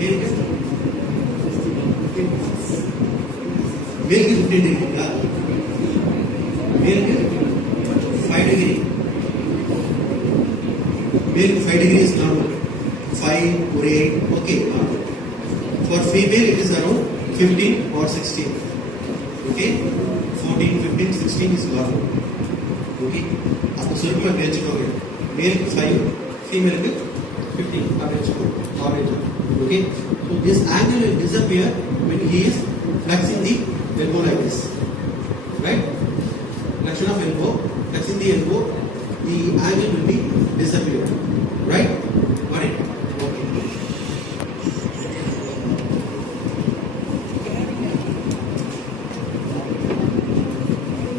மேலுக்கு 15 டிகிரி மேலுக்கு 5 டிகிரி மேலுக்கு 5 degree is normal 5 or 8 okay normal. For female it is around 15 or 16 okay 14 15 16 is normal okay. அப்போ சுருக்கமாக கேட்சுக்கோங்க மேலுக்கு 5 ஃபீமேலுக்கு 15 average okay. So this angle will disappear when he is flexing the elbow like this, right? Flexion of elbow, flexing the elbow, the angle will be disappear, right? Got it? Okay.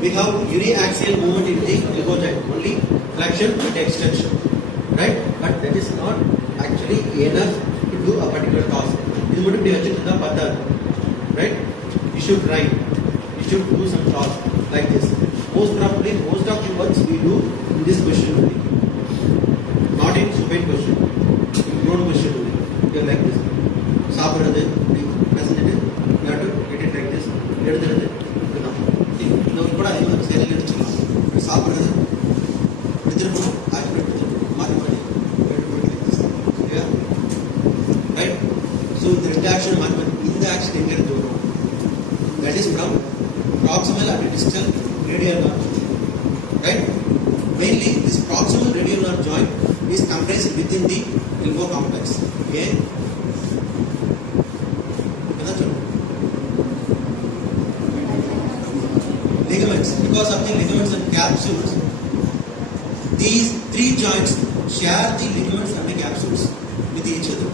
We have uniaxial movement in the elbow joint, only flexion and extension, right? But that is not actually enough to do a particular task. This wouldn't be achieved the pattern, right? You should try. You should do some task like this. Most of the works we do in this position only, not in supine position. In prone position only. You are like this. Saapradhu, present it. You have to get it like this. Eduthiradhu. No, but I will say it. Saapradhu. Eduthiradhu. I will do it. Yeah. Right. So the retraction happen in the action in the that is from proximal and distal radial nerve, right? Mainly this proximal radial nerve joint is compressed within the elbow complex. Okay. Ligaments, because of the ligaments and capsules, these three joints share the ligaments and the capsules with each other,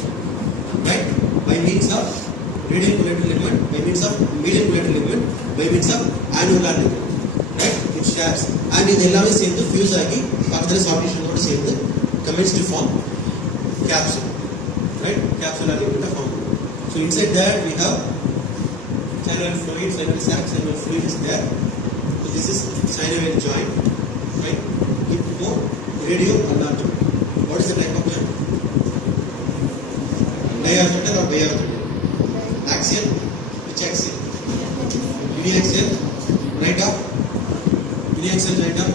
right? By means of radial collateral ligament, by means of medial collateral ligament, by means of annular ligament, right? It shares, and இது எல்லாமே சேர்ந்து fuse ஆகி பக்கத்துல soft tissue ஓட சேர்ந்து commence to form capsule, right? Capsular ligament form. So inside that we have synovial fluid, synovial sac, synovial fluid is there. So this is synovial joint, right? It more radio-ulnar joint. What is the type of joint? Diastatic or biastatic? Axial, which axial? Uniaxial, right up. Uniaxial, right up.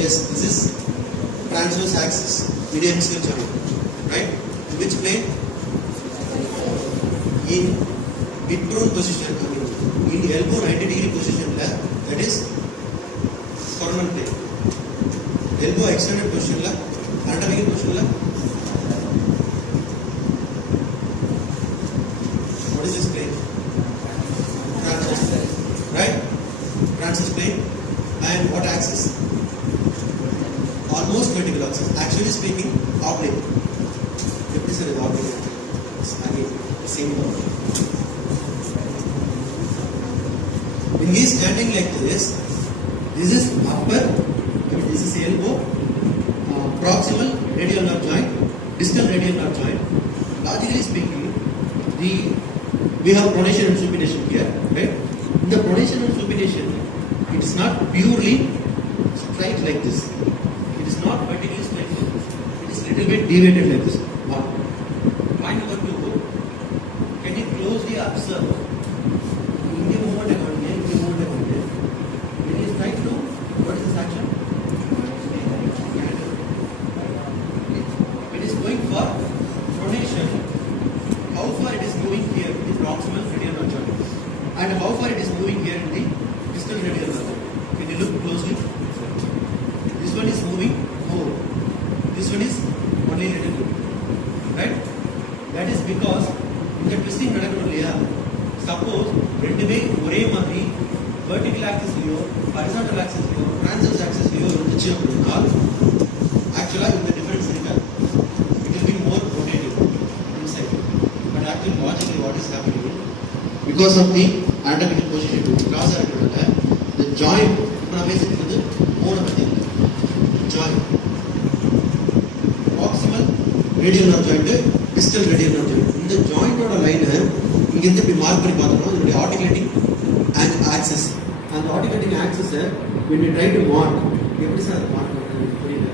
Yes, this is transverse axis, uniaxial joint, right? In which plane? In mid-prone position, in elbow 90 degree position, that is coronal plane. Elbow extended position, anatomical position. What is this plane? Transverse plane, right? Transverse plane. And what axis? Almost vertical axis. Actually speaking, oblique. If this is oblique, again same one. When he is standing like this is upper, this is elbow, proximal radial nerve joint, distal radial nerve joint. Logically speaking, we have pronation and supination here, right? In the pronation and supination, it is not purely straight like this. It is not vertically straight like this. It is little bit deviated like this. One. Point number 2. Can you closely observe in the movement account here, in the movement account here? When he is trying to, what is this action? It is going for pronation. How far it is moving here in the proximal radial nerve joint, and how far it is moving here in the distal radial nerve joint. Can you look closely? This one is moving more. This one is only little bit, right? That is because in the twisting நடக்கணும்லையா, suppose ரெண்டுமே ஒரே மாதிரி vertical axis Leo horizontal axis Leo transverse axis Leo இருந்துச்சு அப்படின்னா actually இந்த difference இருக்காது. It will be more rotating inside. But actually logically what is happening, because of the anatomical position cross ஆகிட்டதுனால the joint நான் பேசிட்டு வந்து மூணு பத்தி joint proximal radial nerve joint, distal radial nerve joint. இந்த ஜாயிண்டோட லைனை இங்கிருந்து இப்படி மார்க் பண்ணி பார்த்தோம்னா இதனுடைய ஆர்டிகுலேட்டிங் ஆக்சிஸ், அந்த ஆர்டிகுலேட்டிங் ஆக்சிஸை when we try to mark, எப்படி சார் மார்க் பண்ணுறது புரியல.